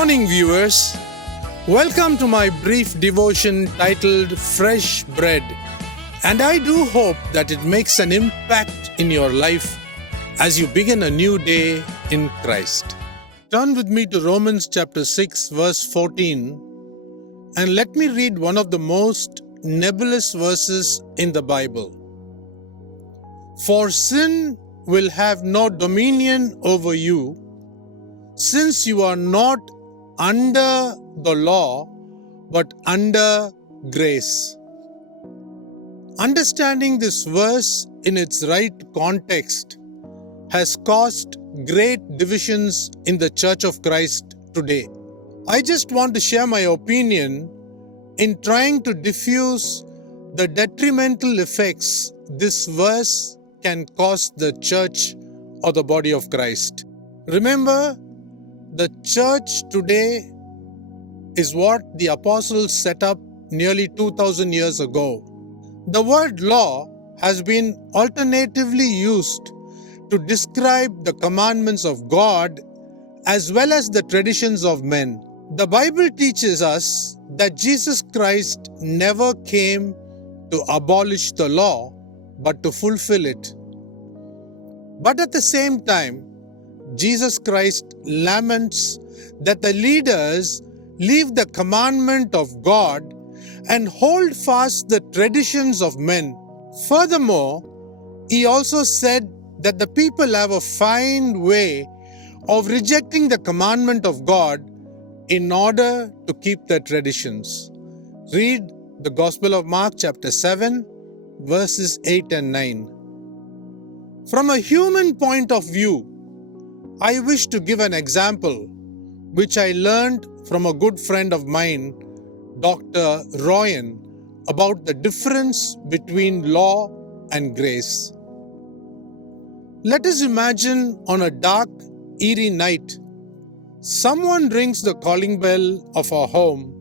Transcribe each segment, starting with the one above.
morning, viewers. Welcome to my brief devotion titled Fresh Bread. And I do hope that it makes an impact in your life as you begin a new day in Christ. Turn with me to Romans chapter 6, verse 14, and let me read one of the most nebulous verses in the Bible. For sin will have no dominion over you, since you are not under the law, but under grace. Understanding this verse in its right context has caused great divisions in the Church of Christ today. I just want to share my opinion in trying to diffuse the detrimental effects this verse can cause the church or the body of Christ. Remember, the church today is what the apostles set up nearly 2,000 years ago. The word law has been alternatively used to describe the commandments of God as well as the traditions of men. The Bible teaches us that Jesus Christ never came to abolish the law, but to fulfill it. But at the same time, Jesus Christ laments that the leaders leave the commandment of God and hold fast the traditions of men. Furthermore, he also said that the people have a fine way of rejecting the commandment of God in order to keep their traditions. Read the Gospel of Mark chapter 7, verses 8 and 9. From a human point of view, I wish to give an example which I learned from a good friend of mine, Dr. Royan, about the difference between law and grace. Let us imagine on a dark, eerie night, someone rings the calling bell of our home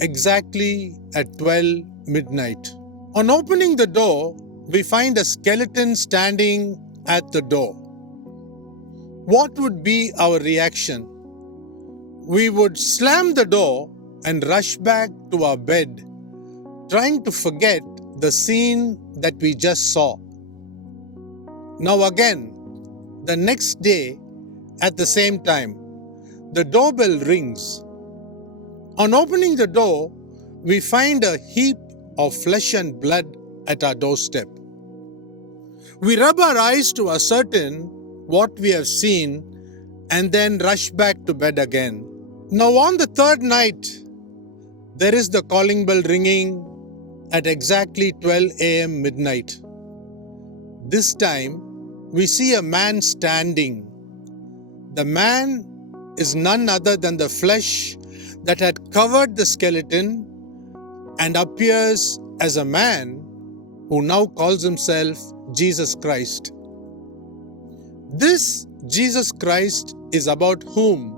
exactly at 12 midnight. On opening the door, we find a skeleton standing at the door. What would be our reaction? We would slam the door and rush back to our bed, trying to forget the scene that we just saw. Now again, the next day, at the same time, the doorbell rings. On opening the door, we find a heap of flesh and blood at our doorstep. We rub our eyes to ascertain what we have seen and then rush back to bed again. Now on the third night, there is the calling bell ringing at exactly 12 a.m. midnight. This time, we see a man standing. The man is none other than the flesh that had covered the skeleton and appears as a man who now calls himself Jesus Christ. This Jesus Christ is about whom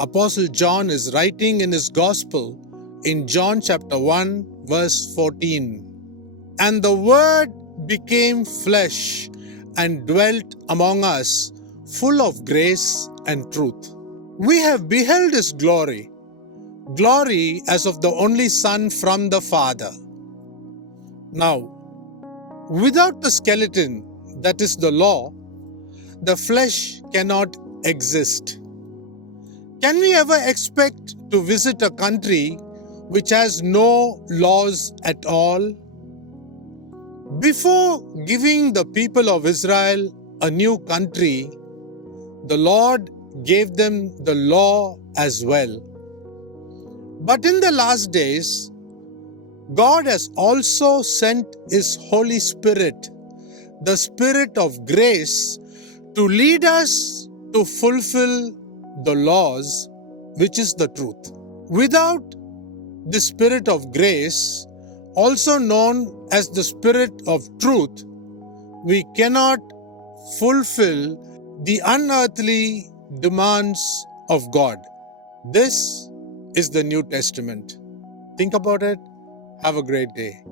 Apostle John is writing in his Gospel in John chapter 1, verse 14. And the Word became flesh and dwelt among us, full of grace and truth. We have beheld his glory, glory as of the only Son from the Father. Now, without the skeleton, that is the law, the flesh cannot exist. Can we ever expect to visit a country which has no laws at all? Before giving the people of Israel a new country, the Lord gave them the law as well. But in the last days, God has also sent His Holy Spirit, the Spirit of grace, to lead us to fulfill the laws, which is the truth. Without the Spirit of grace, also known as the Spirit of truth, we cannot fulfill the unearthly demands of God. This is the New Testament. Think about it. Have a great day.